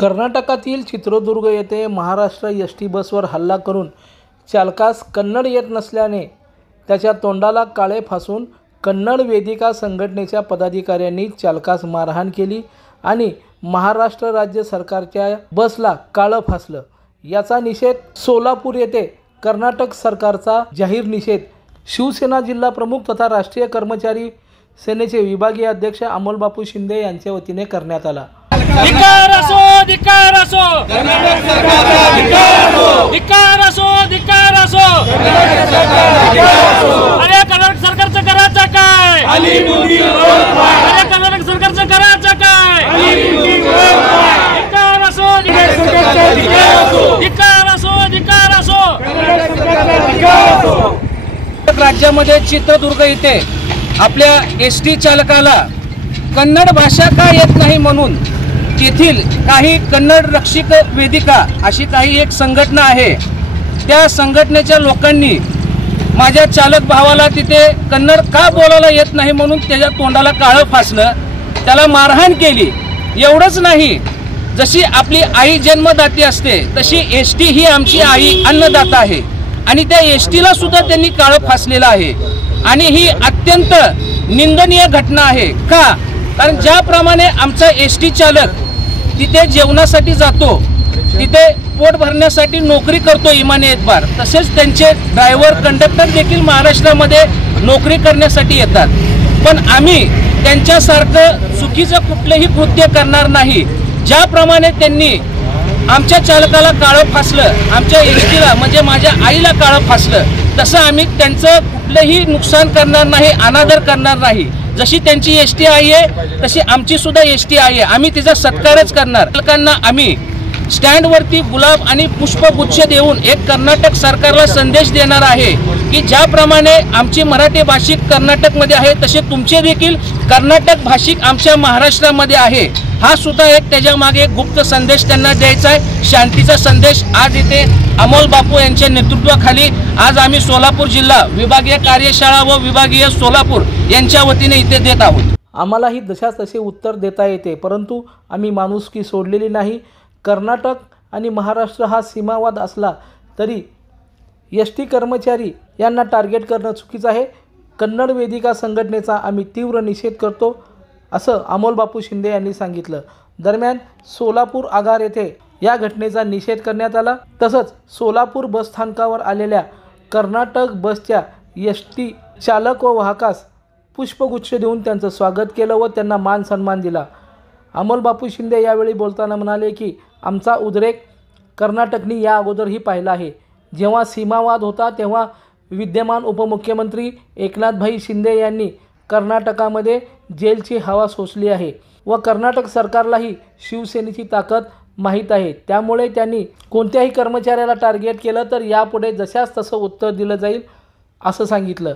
कर्नाटकातील चित्रदुर्ग येथे महाराष्ट्र एसटी बसवर हल्ला करून चालकास कन्नड येत नसल्याने त्याच्या तोंडाला काळे फासून कन्नड वेदिका संघटनेच्या पदाधिकाऱ्यांनी चालकास मारहाण केली आणि महाराष्ट्र राज्य सरकारच्या बसला काळं फासलं। याचा निषेध सोलापूर येथे कर्नाटक सरकारचा जाहीर निषेध शिवसेना जिल्हा प्रमुख तथा राष्ट्रीय कर्मचारी सेनेचे विभागीय अध्यक्ष अमोल बापू शिंदे यांच्या वतीने करण्यात आला। धिक्कार असो धिक्कार असो धिक्कार असो धिक्कार असो अरे कर्नाटक सरकारचं करायचं काय? अरे कर्नाटक सरकारचं करायचं काय? धिक्कार असो धिक्कार असो धिक्कार असो। राज्यामध्ये चित्रदुर्ग येथे आपल्या एसटी चालकाला कन्नड भाषा का येत नाही म्हणून तेथील काही कन्नड रक्षक वेदिका अशी काही एक संघटना आहे, त्या संघटनेच्या लोकांनी माझ्या चालक भावाला तिथे कन्नड का बोलायला येत नाही म्हणून त्याच्या तोंडाला काळं फासलं, त्याला मारहाण केली। एवढंच नाही, जशी आपली आई जन्मदाती असते तशी एसटी ही आमची आई अन्नदाता आहे आणि त्या एसटीला सुद्धा त्यांनी काळं फासलेलं आहे आणि ही अत्यंत निंदनीय घटना आहे। का? कारण ज्याप्रमाणे आमचा एसटी चालक तिथे जेवणासाठी जातो, तिथे पोट भरण्यासाठी नोकरी करतो इमानी एतबार, तसेच त्यांचे ड्रायव्हर कंडक्टर देखील महाराष्ट्रामध्ये नोकरी करण्यासाठी येतात। पण आम्ही त्यांच्यासारखं चुकीचं कुठलंही कृत्य करणार नाही। ज्याप्रमाणे त्यांनी आमच्या चालकाला काळं फासलं, आमच्या एसटीला म्हणजे माझ्या आईला काळं फासलं, तसं आम्ही त्यांचं कुठलंही नुकसान करणार नाही, अनादर करणार नाही। जशी त्यांची एसटी आई आहे तशी आमची सुद्धा एसटी आई आहे, आम्ही तिचा सत्कारच करणार। चालकांना आम्ही स्टँडवरती गुलाब आणि पुष्पगुच्छ देऊन एक कर्नाटक सरकारला संदेश देणार आहे की ज्याप्रमाणे आमची मराठी भाषिक कर्नाटकमध्ये आहे तसे तुमचे देखील कर्नाटक भाषिक आमच्या महाराष्ट्रामध्ये आहे। हा सुद्धा एक त्याच्या मागे एक गुप्त संदेश त्यांना द्यायचा आहे, शांतीचा संदेश। आज इथे अमोल बापू यांच्या नेतृत्वाखाली आज आम्ही सोलापूर जिल्हा विभागीय कार्यशाळा व विभागीय सोलापूर यांच्या वतीने इथे देत आहोत। आम्हालाही जशास तसे उत्तर देता येते, परंतु आम्ही माणुसकी सोडलेली नाही। कर्नाटक आणि महाराष्ट्र हा सीमावाद असला तरी एसटी कर्मचारी यांना टार्गेट करणं चुकीचं आहे। कन्नड वेदिका संघटनेचा आम्ही तीव्र निषेध करतो, असं अमोल बापू शिंदे यांनी सांगितलं। दरम्यान सोलापूर आगार येथे या घटनेचा निषेध करण्यात आला। तसंच सोलापूर बसस्थानकावर आलेल्या कर्नाटक बसच्या एसटी चालक व वाहकास पुष्पगुच्छ देऊन त्यांचं स्वागत केलं व त्यांना मान सन्मान दिला। अमोल बापू शिंदे यावेळी बोलताना म्हणाले की आमचा उद्रेक कर्नाटकनी या अगोदरही पाहिला आहे। जेव्हा सीमावाद होता तेव्हा विद्यमान उपमुख्यमंत्री एकनाथभाई शिंदे यांनी कर्नाटकामध्ये जेलची हवा सोसली आहे व कर्नाटक सरकारलाही शिवसेनेची ताकद माहीत आहे। त्यामुळे त्यांनी कोणत्याही कर्मचाऱ्याला टार्गेट केलं तर यापुढे जशास तसं उत्तर दिलं जाईल असं सांगितलं।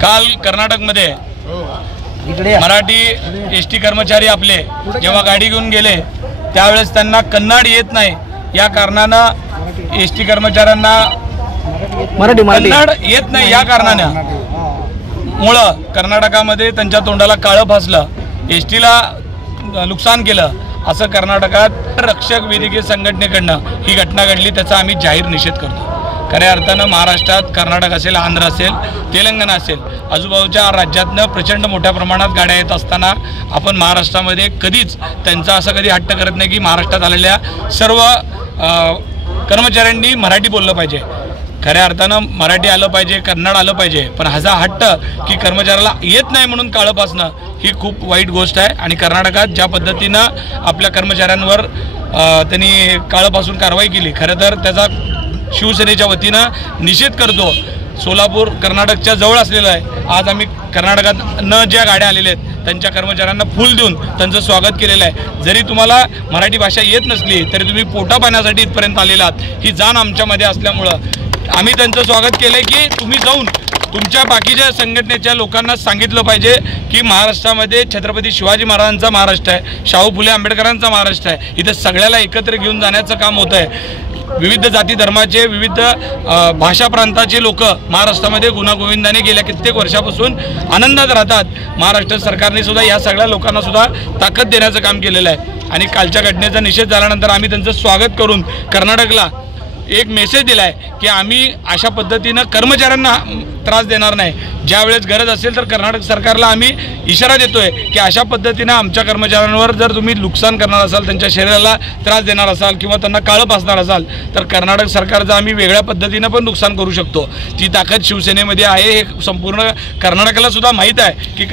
काल कर्नाटकमध्ये मराठी एसटी कर्मचारी आपले जेव्हा गाडी घेऊन गेले त्यावेळेस त्यांना कन्नड येत नाही, या कारणानं एसटी कर्मचाऱ्यांना कन्नड येत नाही या कारणामुळं कर्नाटकामध्ये त्यांच्या तोंडाला काळं फासलं, एसटीला नुकसान केलं, असं कर्नाटकात रक्षक वेदिके संघटनेकडनं ही घटना घडली। त्याचा आम्ही जाहीर निषेध करतो। खऱ्या अर्थानं महाराष्ट्रात कर्नाटक असेल, आंध्र असेल, तेलंगणा असेल, आजूबाजूच्या राज्यातनं प्रचंड मोठ्या प्रमाणात गाड्या येत असताना आपण महाराष्ट्रामध्ये कधीच त्यांचा असं कधी हट्ट करत नाही की महाराष्ट्रात आलेल्या सर्व कर्मचाऱ्यांनी मराठी बोललं पाहिजे। खऱ्या अर्थानं मराठी आलं पाहिजे, कन्नड आलं पाहिजे, पण हा हट्ट की कर्मचाऱ्याला येत नाही म्हणून काळं फासणं ही खूप वाईट गोष्ट आहे। आणि कर्नाटकात ज्या पद्धतीनं आपल्या कर्मचाऱ्यांवर त्यांनी काळं फासून कारवाई केली, खरं तर त्याचा शिवसेनेच्या वतीनं निषेध करतो। सोलापूर कर्नाटकच्या जवळ असलेलं आहे। आज आम्ही कर्नाटकात ज्या गाड्या आलेल्या आहेत त्यांच्या कर्मचाऱ्यांना फूल देऊन त्यांचं स्वागत केलेलं आहे। जरी तुम्हाला मराठी भाषा येत नसली तरी तुम्ही पोटा पाण्यासाठी इथपर्यंत आलेला आहात, ही जाण आमच्यामध्ये असल्यामुळं आम्ही त्यांचं स्वागत केलं की तुम्ही जाऊन तुमच्या बाकीच्या संघटनेच्या लोकांना सांगितलं पाहिजे की महाराष्ट्रामध्ये छत्रपती शिवाजी महाराजांचा महाराष्ट्र आहे, शाहू फुले आंबेडकरांचा महाराष्ट्र आहे. इथं सगळ्याला एकत्र घेऊन जाण्याचं काम होत आहे. विविध जाती धर्माचे, विविध भाषा प्रांताचे लोक महाराष्ट्रामध्ये गुण्यागोविंदाने गेल्या कित्येक वर्षापासून आनंदात राहतात. महाराष्ट्र सरकारने सुद्धा या सगळ्या लोकांना सुद्धा ताकद देण्याचं काम केलेलं आहे. आणि कालच्या घटनेचा निषेध झाल्यानंतर आम्ही त्यांचं स्वागत करून कर्नाटकला एक मेसेज दिला आहे की आम्ही अशा पद्धतीनं कर्मचाऱ्यांना त्रास देणार नाही. ज्यावेळेस गरज असेल तर कर्नाटक सरकारला आम्ही इशारा देतो आहे की अशा पद्धतीनं आमच्या कर्मचाऱ्यांवर जर तुम्ही नुकसान करणार असाल, त्यांच्या शरीराला त्रास देणार असाल किंवा त्यांना काळं पासणार असाल तर कर्नाटक सरकारचं आम्ही वेगळ्या पद्धतीनं पण नुकसान करू शकतो. ती ताकद शिवसेनेमध्ये आहे हे संपूर्ण कर्नाटकाला सुद्धा माहीत आहे की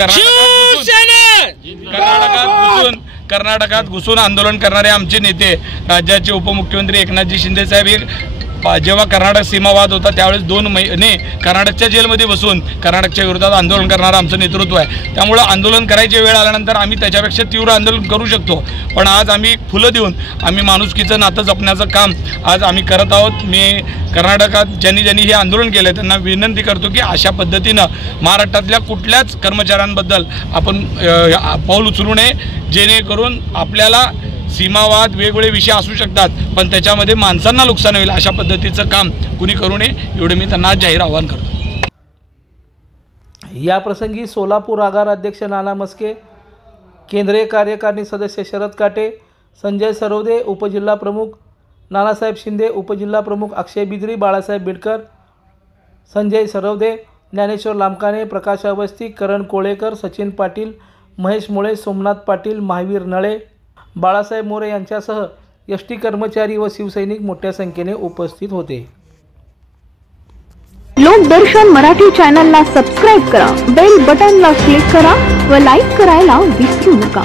कर्नाटकात घुसून आंदोलन करणारे आमचे नेते, राज्याचे उपमुख्यमंत्री एकनाथजी शिंदे साहेब हे जेव्हा कर्नाटक सीमावाद होता त्यावेळेस 2 महिने कर्नाटकच्या जेलमध्ये बसून कर्नाटकच्या विरोधात आंदोलन करणारं आमचं नेतृत्व आहे. त्यामुळं आंदोलन करायची वेळ आल्यानंतर आम्ही त्याच्यापेक्षा तीव्र आंदोलन करू शकतो. पण आज आम्ही फुलं देऊन आम्ही माणुसकीचं नातं जपण्याचं काम आज आम्ही करत आहोत. मी कर्नाटकात ज्यांनी हे आंदोलन केलं आहे त्यांना विनंती करतो की अशा पद्धतीनं महाराष्ट्रातल्या कुठल्याच कर्मचाऱ्यांबद्दल आपण पाऊल उचलू नये, जेणेकरून आपल्याला सीमावाद वेगवेगळे विषय असू शकतात पण त्याच्यामध्ये माणसांना नुकसान होईल अशा पद्धतीचं काम कुणी करू नये, एवढे मी त्यांना जाहीर आवाहन करतो. या प्रसंगी सोलापूर आगार अध्यक्ष नाना मस्के, केंद्रीय कार्यकारिणी सदस्य शरद काटे, संजय सरवदे, उपजिल्हा प्रमुख नानासाहेब शिंदे, उपजिल्हा प्रमुख अक्षय बिद्री, बाळासाहेब बिडकर, संजय सरवदे, ज्ञानेश्वर लामकाने, प्रकाश अवस्थी, करण कोळेकर, सचिन पाटील, महेश मुळे, सोमनाथ पाटील, महावीर नळे, बाळासाहेब मोरे यांच्यासह एसटी कर्मचारी व शिवसैनिक मोठ्या संख्येने उपस्थित होते. लोकदर्शन मराठी चॅनलला सबस्क्राईब करा, बेल बटनला क्लिक करा व लाईक करायला विसरू नका.